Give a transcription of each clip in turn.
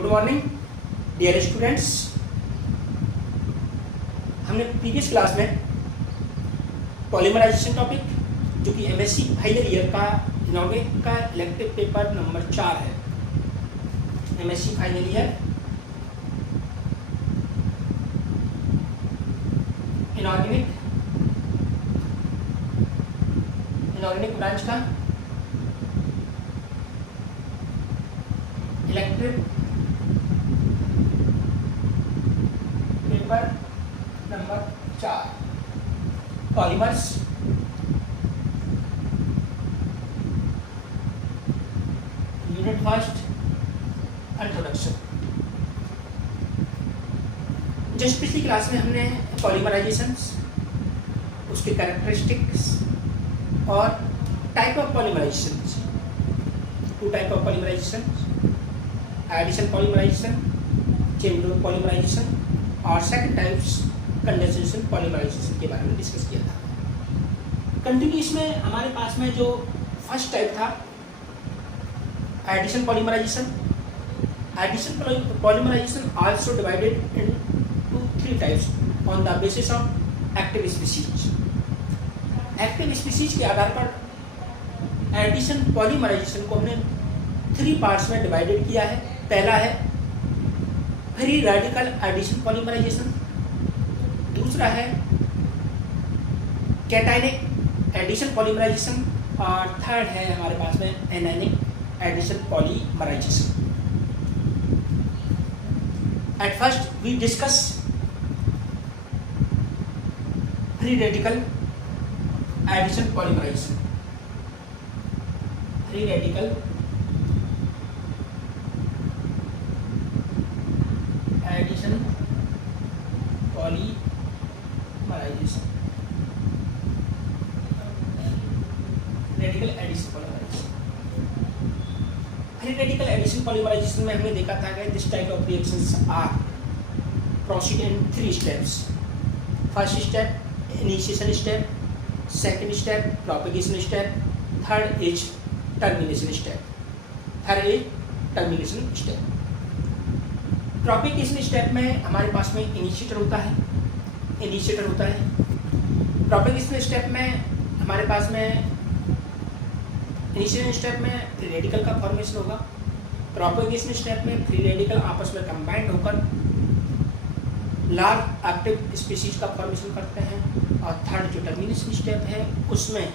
Good morning dear students. हमने previous class में polymerization topic जो कि एमएससी फाइनल ईयर का इनॉर्गेनिक का इलेक्टिव पेपर नंबर 4 है। MSc final year inorganic branch का elective paper number 4 polymers unit first introduction. Just पिछली class में हमने पॉलीमराइजेशंस, उसके कैरेक्टरिस्टिक्स और type of polymerizations, 2 type of polymerization, addition polymerization, chain group polymerization और second types condensation polymerization के बारे में डिस्कस किया था। कंटिन्यूस में हमारे पास में जो फर्स्ट टाइप था addition polymerisation. Addition polymerisation also divided into 3 types on the basis of active species. Active species के आधार पर एडिशन पॉलीमराइजेशन को हमने 3 पार्ट्स में डिवाइडेड किया है। पहला है फ्री रेडिकल एडिशन पॉलीमराइजेशन, दूसरा है कैटायनिक एडिशन पॉलीमराइजेशन और थर्ड है हमारे पास में anionic addition polymerisation. At first we discuss free radical addition polymerisation. Free radical addition polymerisation. Radical addition polymerisation. Free radical addition polymerisation में हमने देखा था कि this type of reactions are proceed in 3 steps. First step initiation step, second step propagation step, third is termination step. Propagation step में हमारे पास में initiator होता है। प्रोपेगेशन स्टेप में हमारे पास में इनिशिएशन स्टेप में फ्री रेडिकल का फॉर्मेशन होगा। प्रोपेगेशन स्टेप में फ्री रेडिकल आपस में कंबाइंड होकर लार्ज एक्टिव स्पीशीज का फॉर्मेशन करते हैं। और थर्ड जो टर्मिनेशन स्टेप है उसमें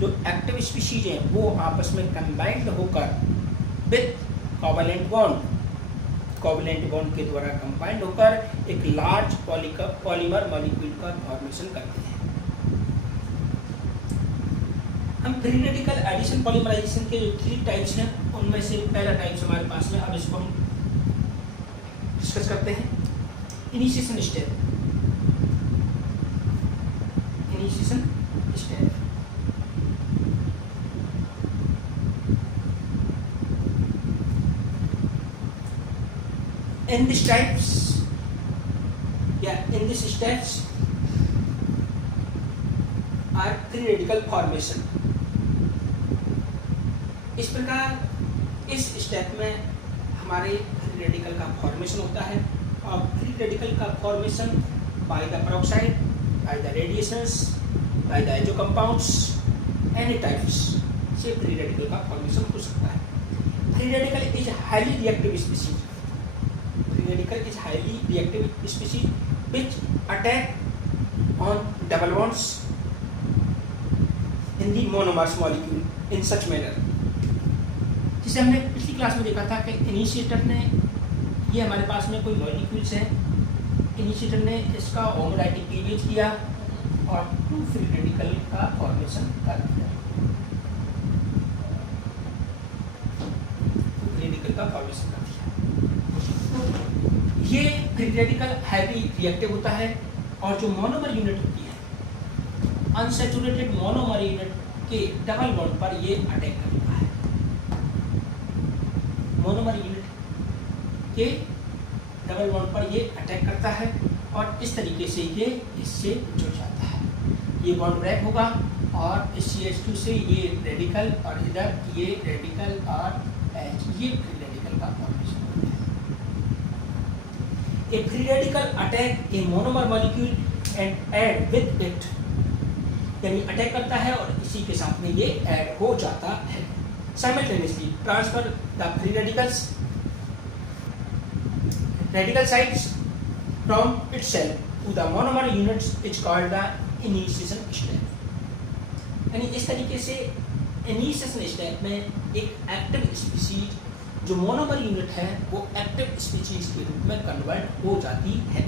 जो एक्टिव स्पीशीज हैं वो आपस में कंबाइंड होकर विथ कोवैलेंट बॉन्ड के द्वारा कंबाइंड होकर एक लार्ज पॉलीमर मॉलिक्यूल का फॉर्मेशन करते हैं। हम फ्री रेडिकल एडिशन पॉलीमराइजेशन के जो 3 टाइप्स हैं उनमें से पहला टाइप्स हमारे पास में, अब इसको हम डिस्कस करते हैं। Initiation step. In these steps are free radical formation। इस प्रकार इस स्टेप में हमारे फ्री रेडिकल का फॉर्मेशन होता है। और फ्री रेडिकल का formation by the peroxide, by the radiations, by the iso compounds, any types से फ्री रेडिकल का फॉर्मेशन हो सकता है। Free radical is highly reactive species. Radical is highly reactive species which attack on double bonds in the monomers molecule in such manner। जिसे हमने पिछली class में देखा था कि इनिशिएटर ने, ये हमारे पास में कोई मॉलिक्यूल्स हैं, इनिशिएटर ने इसका होमोडाइटिक क्लीवेज किया और 2 फ्री रेडिकल का फॉर्मेशन कर दिया। रेडिकल का फॉर्मेशन कर दिया। ये फ्री रेडिकल हैवी रिएक्टिव होता है और जो मोनोमर यूनिट होती है अनसैचुरेटेड मोनोमर यूनिट के डबल बॉन्ड पर ये अटैक करता है। मोनोमर यूनिट के डबल बॉन्ड पर ये अटैक करता है और इस तरीके से ये इससे जुड़ जाता है। ये बॉन्ड ब्रेक होगा और इस CH2 से ये रेडिकल और इधर ये रेडिकल और H, ये फ्री रेडिकल का फॉर्मेशन होता है। A free radical attack a monomer molecule and add with it, यानी अटैक करता है और इसी के साथ में ये ऐड हो जाता है। Simultaneously transfer the free radicals radical sites from itself to the monomer units is called the initiation step। यानी इस तरीके से इनिशिएशन स्टेप में एक एक्टिव स्पीशीज जो मोनोमर यूनिट है वो एक्टिव स्पीशीज के रूप में कन्वर्ट हो जाती है।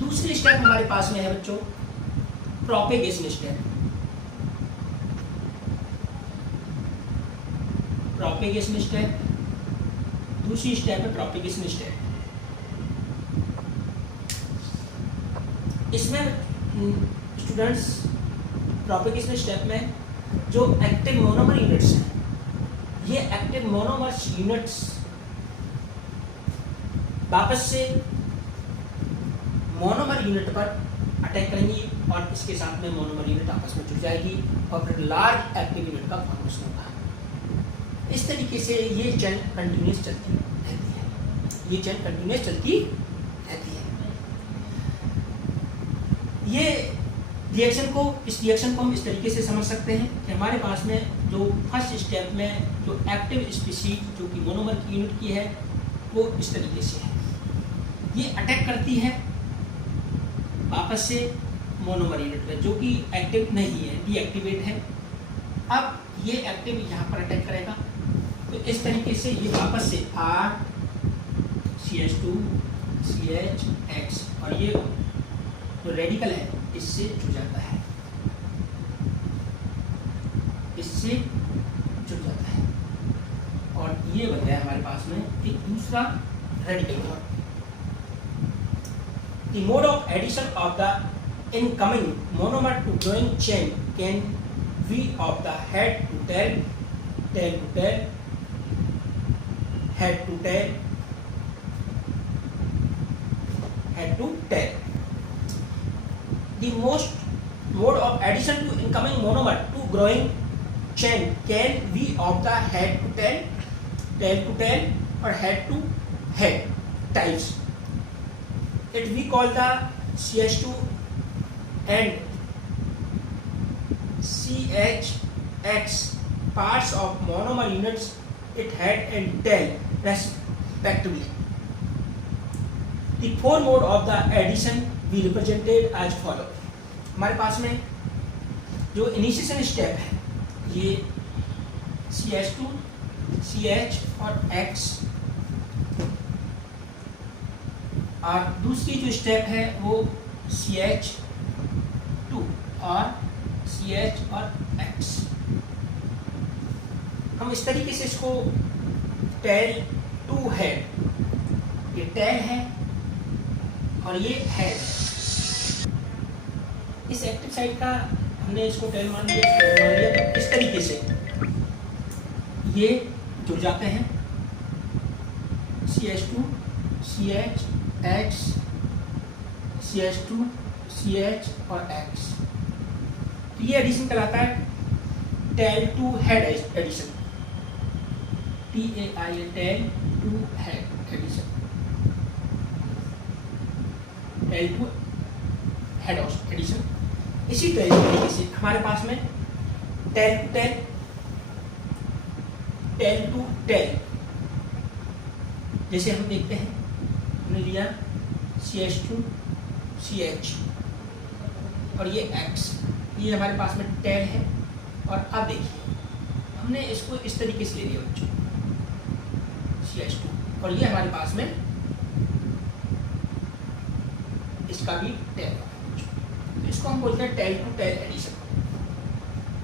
दूसरी स्टेप हमारे पास में है बच्चों प्रोपेगेशन स्टेप। प्रोपेगेशन स्टेप, दूसरी स्टेप है प्रोपेगेशन स्टेप। इसमें स्टूडेंट्स प्रोपेगेशन स्टेप में जो एक्टिव मोनोमर यूनिट्स हैं, ये एक्टिव मोनोमर यूनिट्स वापस से मोनोमर यूनिट पर अटैक करेंगी और इसके साथ में मोनोमर यूनिट आपस में जुड़ जाएगी और फिर लार्ज एक्टिव यूनिट का फॉर्मेशन होगा। इस तरीके से ये चेन कंटिन्यूस चलती रहती है, ये चेन कंटिन्यूस चलती रहती है। ये रिएक्शन को, इस रिएक्शन को हम इस तरीके से समझ सकते हैं कि हमारे पास में जो फर्स्ट स्टेप में जो एक्टिव स्पीशीज जो कि मोनोमर की यूनिट की है वो इस तरीके से है, ये अटैक करती है वापस से मोनोमर यूनिट में जो कि एक्टिव नहीं है, डीएक्टिवेट है। अब ये एक्टिव यहाँ पर अटैक करेगा तो इस तरीके से ये वापस से RCH2 CH X और ये जो रेडिकल है इससे जुड़ जाता है, इससे जुड़ जाता है और ये बन गया हमारे पास में एक दूसरा radical. The mode of addition of the incoming monomer to growing chain can be of the head to tail, tail to tail, head to tail, head to tail। The most mode of addition to incoming monomer to growing chain can be of the head to tail, tail to tail or head to head types। It we call the CH2 and CHX parts of monomer units, it head and tail respectively। The four mode of the addition we represented as follow। हमारे पास में जो initiation step है ये CH2, CH और X, और दूसरी जो स्टेप है वो CH2 और CH और X। हम इस तरीके से इसको टेल टू हेड, ये टेल है और ये हेड। इस एक्टिव साइड का हमने इसको टेल मान लिया तो इस तरीके से ये जुड़ जाते हैं CH2 CH X, CH2 CH और X। तो ये एडिशन कहलाता है tail to head addition, TAI tail to head addition, tail to head addition. इसी तरीके से हमारे पास में tail to tail, tail to tail, जैसे हम देखते हैं हमने लिया CH2 CH और ये X, ये हमारे पास में टेल है। और अब देखिए हमने इसको इस तरीके से ले लिया बच्चों CH2 और ये हमारे पास में इसका भी टेल है, तो इसको हम बोलते हैं tail to tail addition.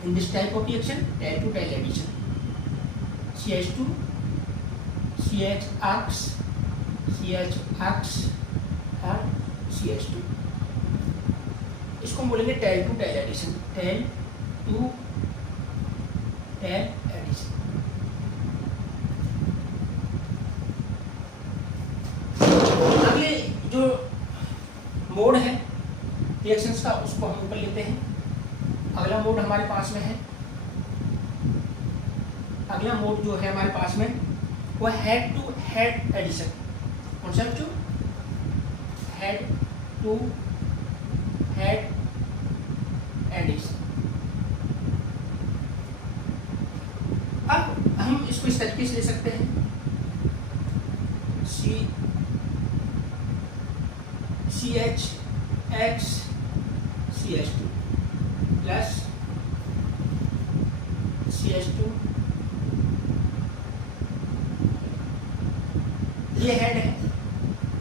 In this type of reaction tail to tail addition, CH2 CHX CHX और CH2, इसको हम बोलेंगे tail to tail addition, tail to tail addition. अगले जो मोड है रिएक्शंस का उसको हम ऊपर लेते हैं। अगला मोड हमारे पास में है, अगला मोड जो है हमारे पास में वो हेड टू हेड एडिशन। कौन सा बच्चों? Head to head addition. अब हम इसको इस तरीके से ले सकते हैं, CH CH2 प्लस CH2, ये हेड है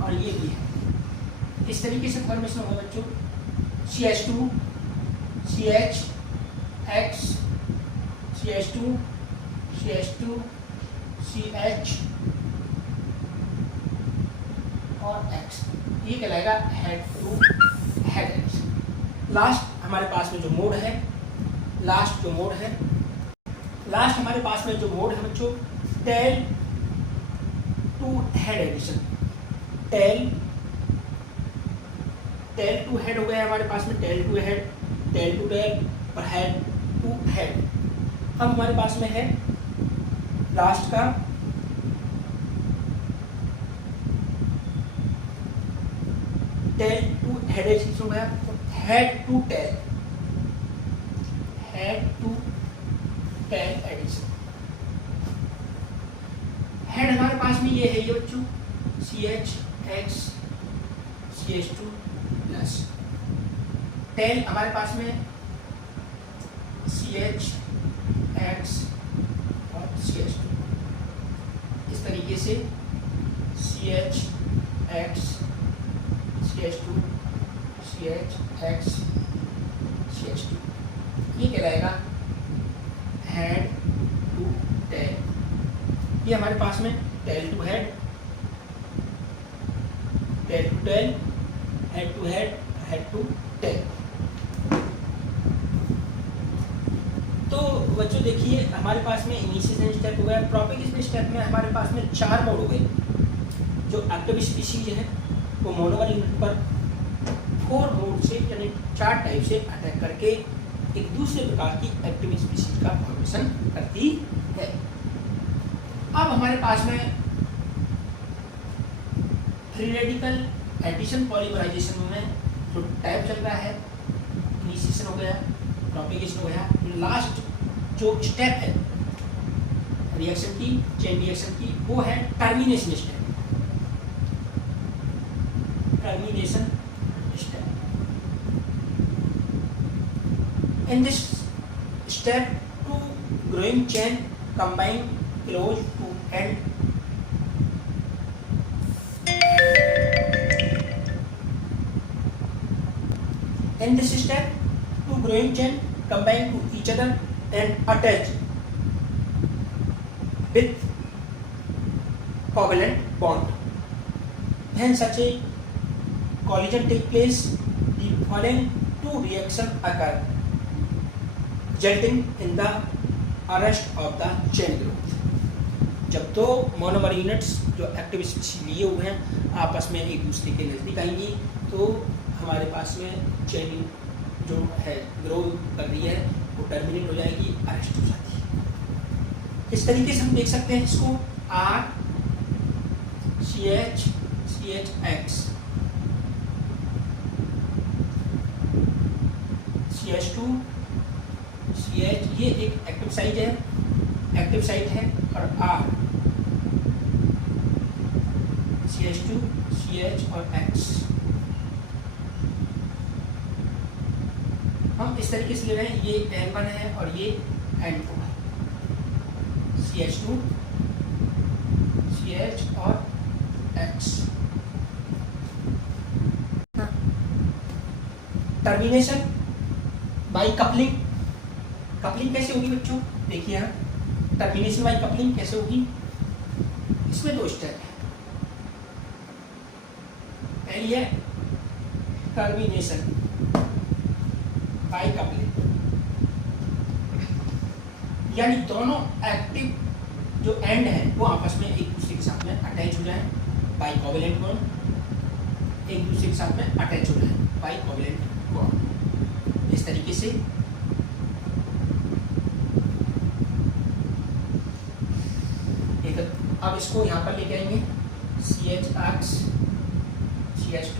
और ये भी है। इस तरीके से फॉर्मेशन होगा बच्चों, CH2 CH X CH2 CH2 CH और X, ये कहलाएगा head to head addition. Last हमारे पास में जो मोड है, लास्ट हमारे पास में जो मोड है बच्चों, tail to head addition. Tail to head हो गया हमारे पास में, tail to head, tail to tail और हेड टू हेड। अब हमारे पास में है लास्ट का टेल टू हेड एडिशन हो गया, head to tail addition. Head हमारे पास में ये है, ये बच्चों CH X CH2 plus, tell हमारे पास में CH X और CH2। इस तरीके से CH X CH2 CH X CH2, ये कहलाएगा हेड टू टेल। ये हमारे पास में tail to head, tail to tail, head to head, head to tail. तो बच्चों देखिए हमारे पास में इनिशिएशन स्टेप हो गया। प्रोपेगेशन स्टेप में हमारे पास में 4 मोड हो गए। जो एक्टिव स्पीशीज है वो मोनोमर यूनिट पर 4 मोड से यानी 4 टाइप से अटैक करके एक दूसरे प्रकार की एक्टिव स्पीशीज का फॉर्मेशन करती है। अब हमारे पास में फ्री रेडिकल एडिशन पॉलीमराइजेशन में जो टाइप चल रहा है, इनिशिएशन हो गया, प्रोपेगेशन हो गया, लास्ट जो स्टेप है रिएक्शन की, चेन रिएक्शन की, वो है termination step. Termination step. In this step, two growing chain combine close to end. In this step, two growing chain combine to each other and attach with covalent bond. When such a collision takes place, the following two reactions occur, resulting in the arrest of the chain growth. जब दो monomer units जो active species लिए हुए हैं आपस में एक दूसरे के नज़दीक आएंगी तो हमारे पास में चेन जो है ग्रो कर रही है वो टर्मिनेट हो जाएगी, अरेस्ट हो जाती है। इस तरीके से हम देख सकते हैं इसको R CH CHX CH2 CH, ये एक एक्टिव साइट है और R CH2 CH और X हम इस तरीके से ले रहे हैं। ये N1 है और ये N2 है, CH2 CH और X। Termination by coupling. Coupling कैसे होगी बच्चों, देखिए यहाँ टर्मिनेशन बाई कपलिंग कैसे होगी। इसमें 2 स्टेप है। पहली है टर्मिनेशन बाई कपलिंग, यानी दोनों एक्टिव जो एंड है वो आपस में एक दूसरे के साथ में अटैच हो जाए बाई कोवेलेंट बॉन्ड, एक दूसरे के साथ में अटैच हो जाए बाई कोवेलेंट बॉन्ड। इस तरीके से अब इसको यहाँ पर लेके आएंगे CHX CH2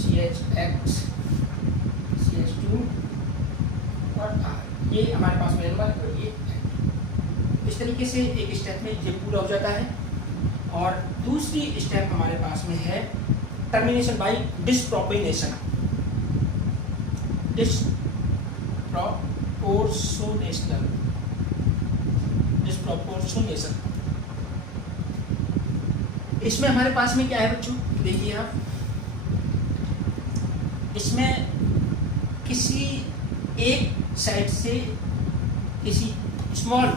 CHX CH2 और R, ये हमारे पास में N1 और ये N2। इस तरीके से एक स्टेप में ये पूरा हो जाता है। और दूसरी स्टेप हमारे पास में है टर्मिनेशन बाय डिस्प्रोपोर्शनेशन। डिस्प्रोपोर्शनेशन इसमें हमारे पास में क्या है बच्चों, देखिए आप, इसमें किसी एक साइड से किसी स्मॉल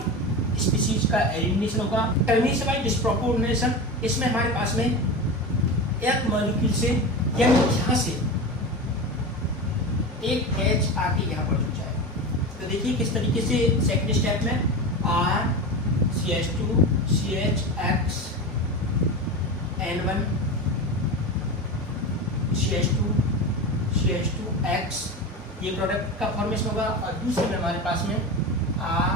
स्पीशीज का एलिमिनेशन होगा। टर्मिनेशन बाय डिस्प्रोपोर्शनेशन इसमें हमारे पास में एक मॉलिक्यूल से यानी यहाँ से एक H आके यहाँ पर जुड़ जाएगा। तो देखिए किस तरीके से सेकंड स्टेप में R CH2 CHX N1 CH2 CH2X ये प्रोडक्ट का फॉर्मेशन होगा। और दूसरे में हमारे पास में R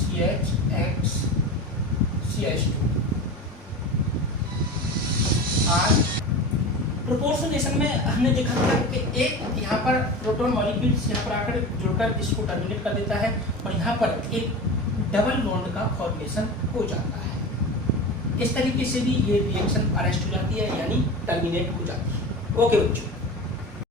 CHX CH2 R। Proportionation में हमने देखा था कि एक यहाँ पर प्रोटॉन मॉलिक्यूल्स यहाँ पर आकर जुड़कर इसको टर्मिनेट कर देता है और यहाँ पर एक डबल बॉन्ड का फॉर्मेशन हो जाता है। इस तरीके से भी ये रिएक्शन अरेस्ट हो जाती है यानी टर्मिनेट हो जाती है। ओके बच्चों।